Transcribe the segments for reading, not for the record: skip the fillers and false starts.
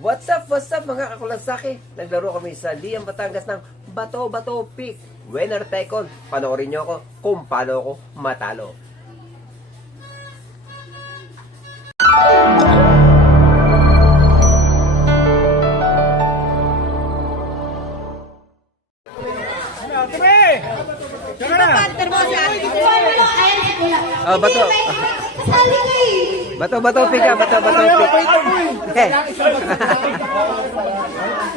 What's up mga kakulansaki? Naglaro kami sa Liam, Batangas ng Bato Peak. Winner Taekon. Panoorin nyo ako kung paano ako matalo. Bato Peak ka, Bato Peak.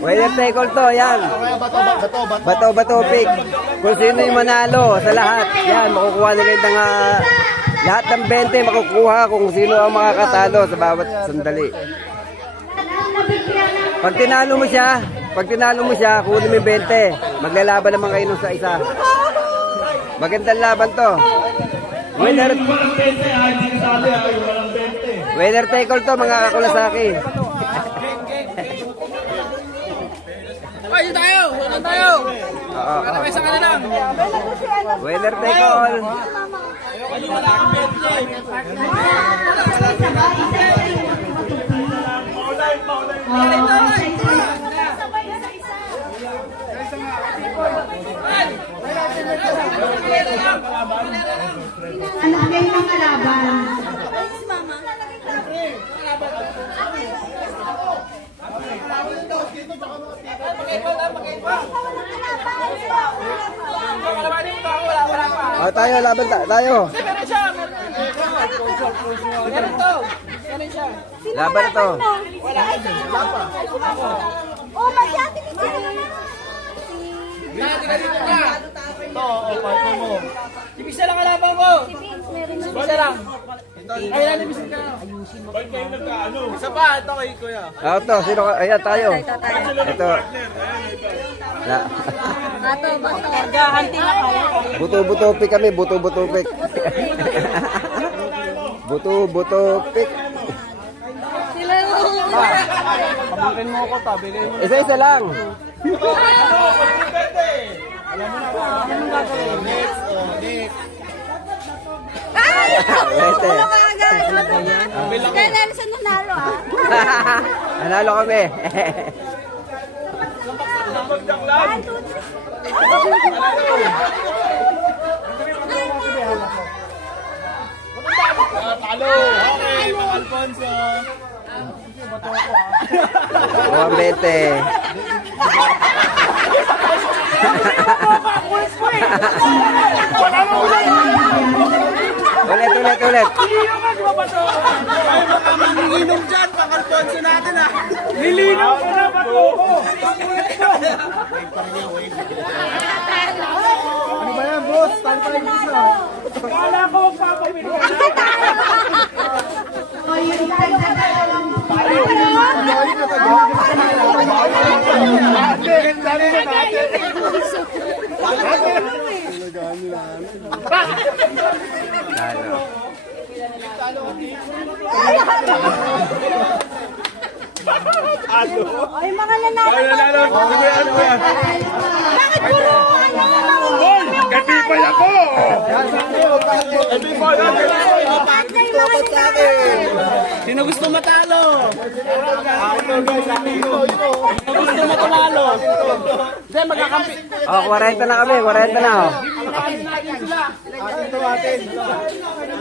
Winner Taekon to, yan. Bato Peak. Kung sino yung manalo sa lahat, yan, makukuha nila yung lahat ng 20, makukuha kung sino ang makakatalo sa bawat sandali. Pag tinalo mo siya, kunin mo yung 20. Maglalaban naman kayo nung sa isa. Magandang laban to. Winner Taekon to, mga kakulasaki. Ay, tayo! Para sa kanila lang. Winner Taekon. Anak kayo ng kalaban. Tayo, laban tayo. Laban to. Oh, masyati ni Sino naman. Partner mo. Ibisa lang kalaban ko. Ibisa lang. Kailan ibisa ka? Ba't kayo nagkaano? Isa pa, ito kay Kuya. Ito, sino ka? Ayan, tayo. Ito. Naghahanti na kayo. Buto Peak kami, Buto Peak. Buto Peak. Sila yung Pamangkin mo ako, bigay mo. Isa lang. Alam mo na ba? Anong gagawin? Next. Wete. Kailan sa nanalo Nanalo kami. Talo! Okay, mga Alfonso. Buwan 20. Ulit. Ay, baka manginginom dyan, pang Alfonso natin ah. Nilinaw ko na ba ito? Ano ba yan, boss? Talo tayo boss na. Kala ko magpapamili ka na. O, yung dalawang ay, mga nanalo. Bakit puro Kapipay ako! Sino gusto matalo? Sino gusto matalo? Hindi, magkakampi. 40 na kami, 40 na.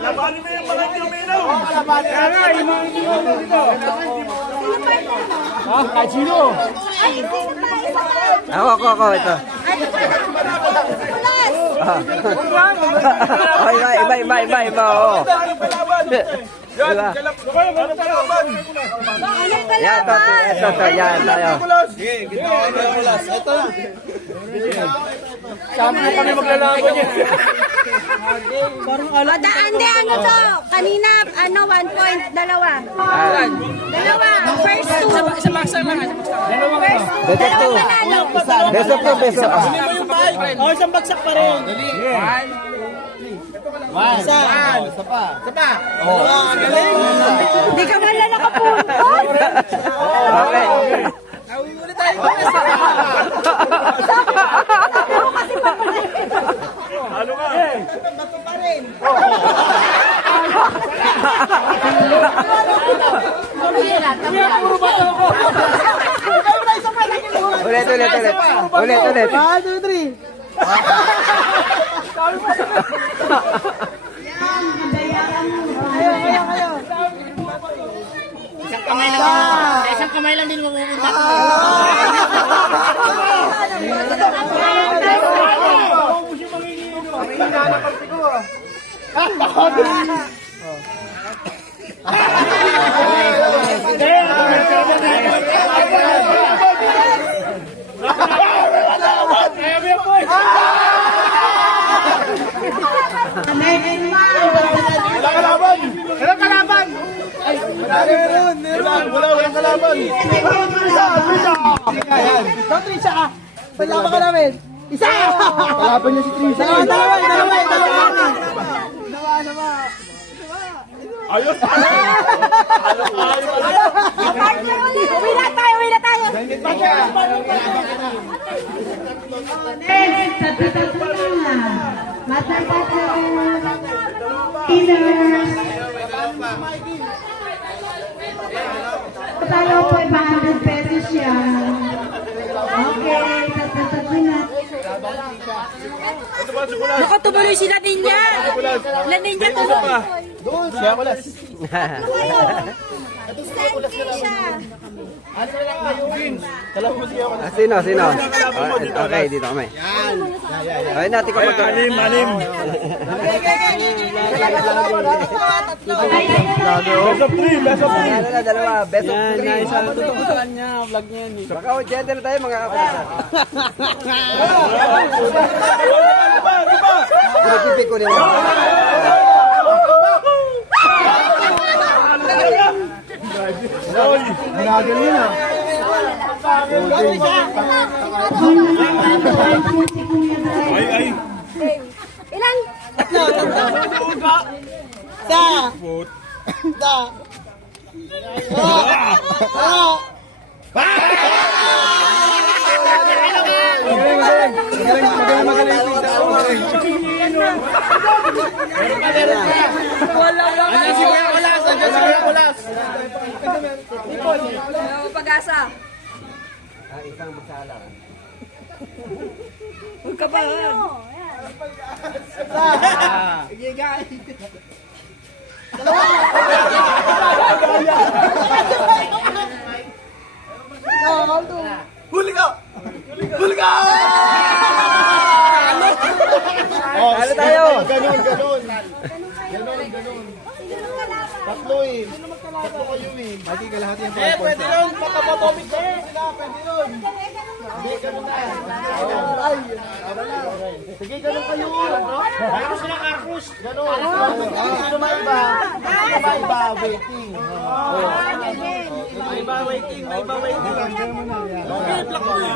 Labanin mo yung mga Pilipino! Kaya nga, yung mga Pilipino dito. Kahit sino? Ako, ito. Iba. Oo. Diba? Yan, ito, yan, tayo. Sabi mo kami maglalaban niya. Hindi, ano to? Kanina, 1 point, dalawa. First two. Isa baksa lang. Dalawang nanalo. Beso. Oh, isang bagsak pa rin. Isa pa. Hindi ka man lang nakapunto. Okay. Ulit tayo. Ano ka? Bato pa rin. Puro bato ako. Ulit. 1, 2, 3. Kayo. Isang kamay lang din mapupunta. Walang kalaban! Walang kalaban! Ikaw, Trisha ka! Palaban ka namin! Isa! Kalaban niya si Trisha! Dalawa! Ayos! Uwi na tayo. Talo po 500 pesos yan. Okay, tatlo na. Naku, tumuloy sila ninja. La ninja tumuloy. Doon! Siya ko las! Sino? Okay, dito kami. Okay, natin ko Anim! Dalawa. Best of 3. Tutukan niya, vlog niya yan. Baka gender tayo mga kapatid. Pinipipik ko nila. Ginagal yun ah. Ilan? Pag-asa. Isang masala. Huwag ka ba? Huli ka! Ano tayo? Ganun. Tatlo eh. Tatlo kayo eh. Pati kalahati yung 5 points. Pwede yun. Pagkapotopic ko sila. Pwede yun. Hindi, ganun na. Ay. Sige, ganun kayo. Marcos na Marcos. Ganun. Sino maiba? Waiting. Maiba waiting. Okay, block mo eh.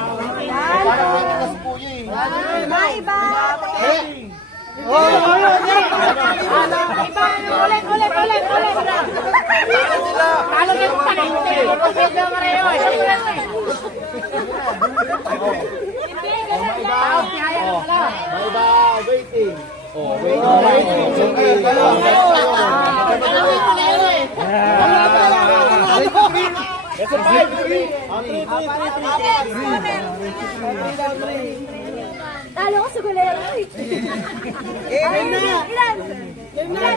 Parang waiting na si Kuya eh. Maiba. Oh, Ulit. waiting. It's a 5. Talo ko sa gulero. Ilan?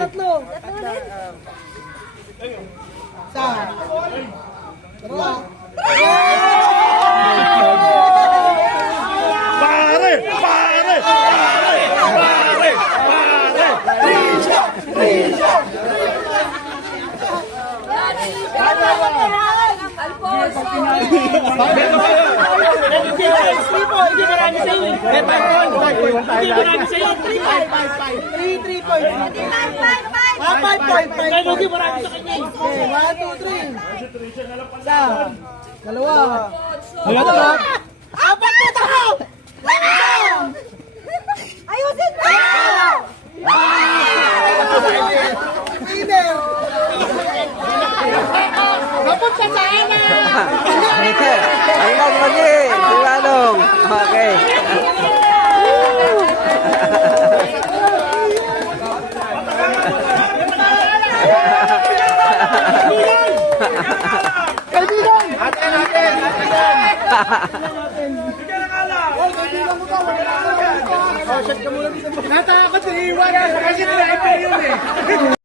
Tatlo. Ayusin mo! Ang lagi. Silalong. Okay. Natakot, iniiwan. Kasi driver yun eh.